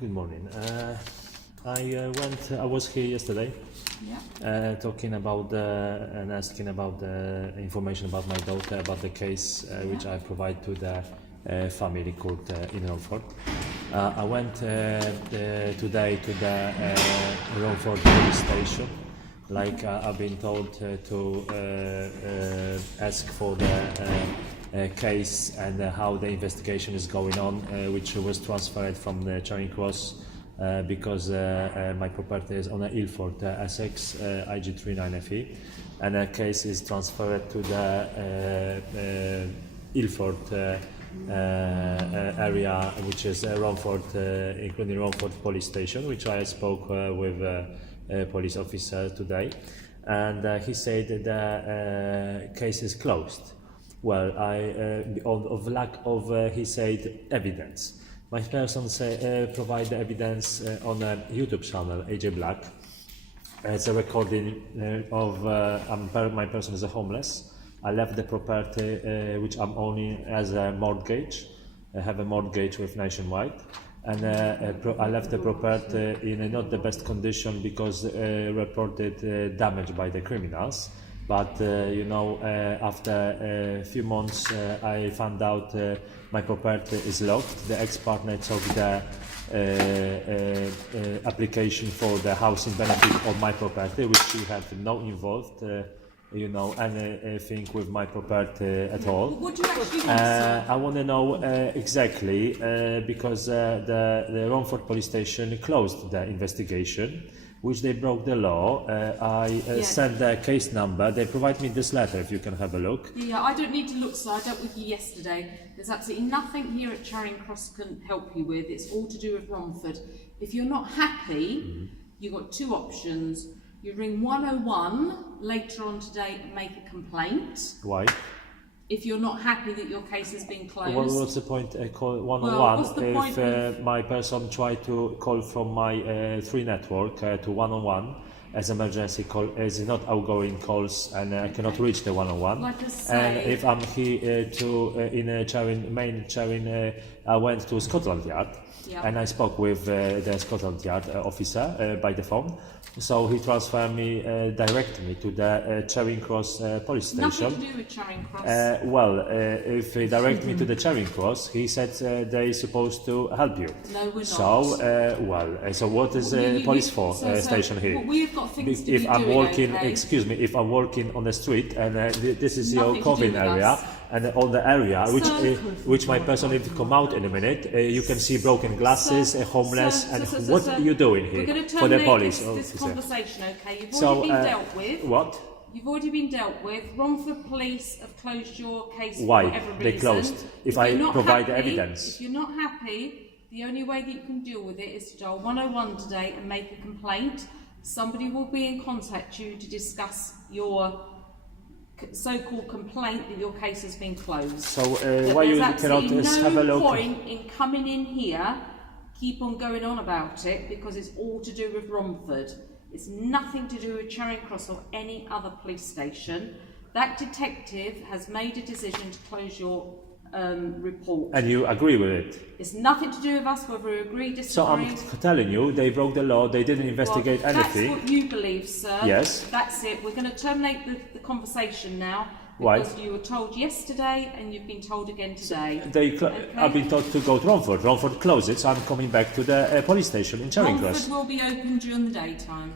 Good morning. I was here yesterday talking about and asking about the information about my daughter, about the case which I provide to the family court in Romford. I went today to the Romford police station. Like I've been told to ask for the case and how the investigation is going on, which was transferred from the Charing Cross because my property is on Ilford, Essex, IG39FE, and the case is transferred to the Ilford area, which is Romford, including Romford police station, which I spoke with a police officer today, and he said that the case is closed. Well, of lack of, he said, evidence. My person provide the evidence on a YouTube channel, AJ Black. It's a recording of my person is a homeless. I left the property which I'm owning as a mortgage. I have a mortgage with Nationwide, and I left the property in not the best condition because reported damage by the criminals. But after a few months, I found out my property is locked. The ex-partner took the application for the housing benefit of my property, which she had no involved. Anything with my property at all. What do you actually want, sir? I want to know exactly because the Romford police station closed the investigation, which they broke the law. I sent the case number. They provide me this letter, if you can have a look. Yeah, I don't need to look, sir. I dealt with you yesterday. There's absolutely nothing here at Charing Cross can help you with. It's all to do with Romford. If you're not happy, you've got two options. You ring 101 later on today and make a complaint. Why? If you're not happy that your case has been closed. What's the point? Call 101 what's the point if my person tried to call from my 3 network to 101 as emergency call, as not outgoing calls, and I cannot reach the 101. Like I say, and if I'm here main Charing, I went to Scotland Yard. And I spoke with the Scotland Yard officer by the phone. So he transferred me, directed me to the Charing Cross police station. Nothing to do with Charing Cross. If he direct me to the Charing Cross, he said they're supposed to help you. No, we're not. So what is the police station here? We've got things to If be I'm doing, working, okay? excuse me, if I'm working on the street and this is Nothing your to Covin do with area, us. and on the area which my person need to come out in a minute, you can see broken glasses, homeless, what are you doing here We're going to for the terminate police this officer? conversation, okay? You've already been dealt with. What? You've already been dealt with. Romford Police have closed your case Why? for whatever reason. They closed. If I you're not provide happy, evidence. If you're not happy, the only way that you can deal with it is to dial 101 today and make a complaint. Somebody will be in contact you to discuss your so-called complaint that your case has been closed. So why you cannot have a look? There's no point in coming in here, keep on going on about it, because it's all to do with Romford. It's nothing to do with Charing Cross or any other police station. That detective has made a decision to close your report. And you agree with it? It's nothing to do with us, whether we agree, disagree. So I'm telling you, they broke the law, they didn't investigate anything. That's what you believe, sir. Yes. That's it. We're going to terminate the conversation now. Why? Because you were told yesterday and you've been told again today. I've been told to go to Romford. Romford closes, so I'm coming back to the police station in Charing Cross. Romford will be open during the daytime.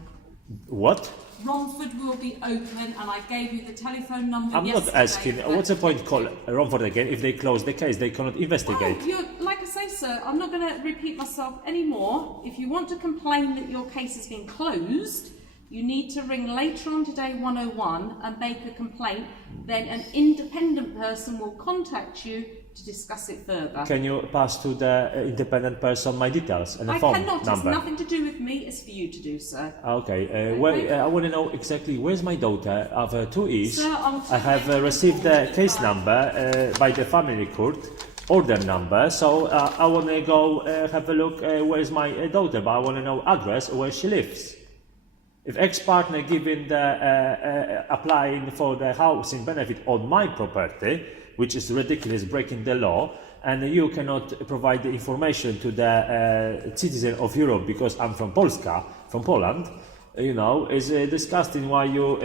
What? Romford will be open, and I gave you the telephone number I'm yesterday. not asking, what's the point call Romford again if they close the case? They cannot investigate. Like I say, sir, I'm not going to repeat myself anymore. If you want to complain that your case has been closed, you need to ring later on today 101 and make a complaint. Then an independent person will contact you to discuss it further. Can you pass to the independent person my details and a I phone cannot. number? It's nothing to do with me. It's for you to do, sir. Okay. I want to know exactly where's my daughter. I have 2 E's. Sir, I have received the case number by the family court, order number. So I want to go have a look where's my daughter, but I want to know address where she lives. If ex-partner giving the applying for the housing benefit on my property, which is ridiculous, breaking the law, and you cannot provide the information to the citizen of Europe because I'm from Polska, from Poland. You know, is disgusting why you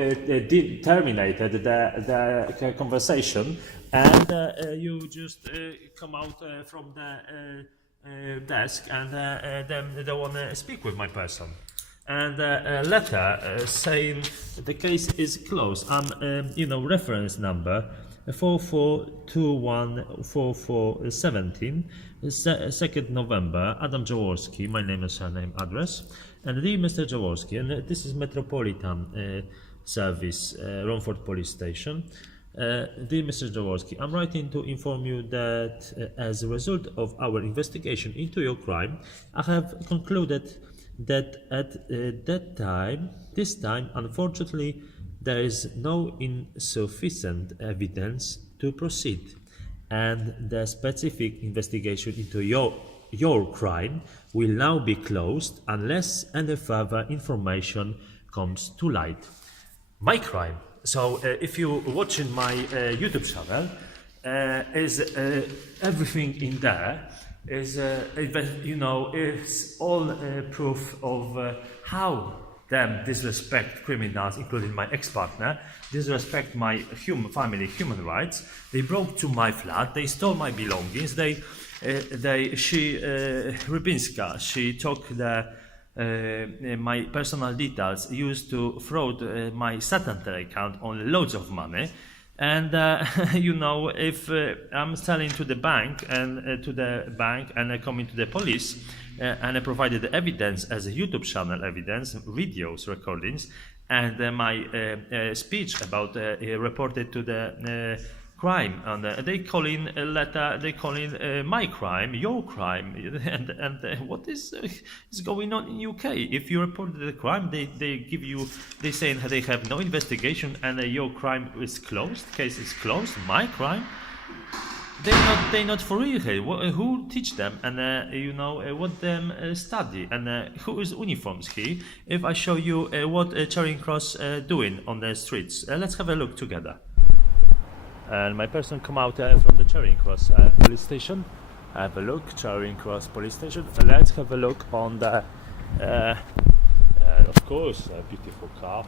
terminated the conversation, and you just come out from the desk and then they want to speak with my person. And a letter saying the case is closed. Reference number 44214417, 2nd November, Adam Jaworski, my name is surname, address. And dear Mr. Jaworski, and this is Metropolitan Service, Romford Police Station. Dear Mr. Jaworski, I'm writing to inform you that as a result of our investigation into your crime, I have concluded that at this time, unfortunately, there is no insufficient evidence to proceed, and the specific investigation into your crime will now be closed unless any further information comes to light. My crime. So if you're watching my YouTube channel, is everything in there is is all proof of how them disrespect criminals, including my ex-partner, disrespect my family human rights. They broke to my flat, they stole my belongings. Rybinska, she took my personal details, used to fraud my Santander account on loads of money. And if I'm selling to the bank and I come into the police and I provided the evidence as a YouTube channel evidence, videos, recordings, and my speech about reported to the crime, and they call in a letter, they call in my crime, your crime, and what is going on in UK? If you reported the crime, they say they have no investigation and your crime is closed, case is closed. My crime, they not for real here. Who teach them and what them study and who is uniforms here? If I show you what Charing Cross doing on the streets, let's have a look together. And my person come out from the Charing Cross police station. Have a look, Charing Cross police station. Let's have a look on the, of course, a beautiful car.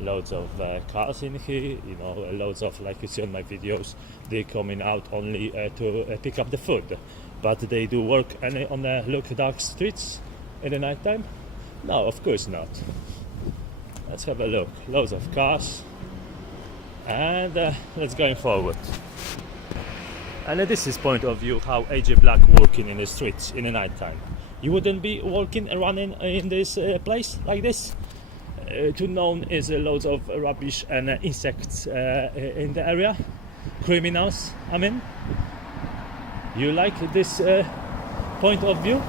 Loads of cars in here, loads of, like you see on my videos, they're coming out only to pick up the food. But they do work on the dark streets in the night time? No, of course not. Let's have a look. Loads of cars. And let's going forward. And this is point of view how AJ Black walking in the streets in the night time. You wouldn't be walking and running in this place like this. Too known is loads of rubbish and insects in the area. Criminals, I mean. You like this point of view?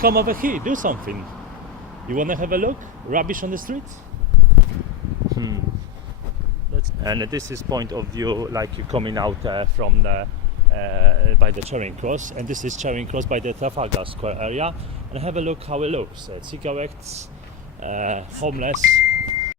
Come over here, do something. You wanna have a look? Rubbish on the streets? And this is point of view like you coming out from the by the Charing Cross, and this is Charing Cross by the Trafalgar Square area, and have a look how it looks. Cigarettes, homeless,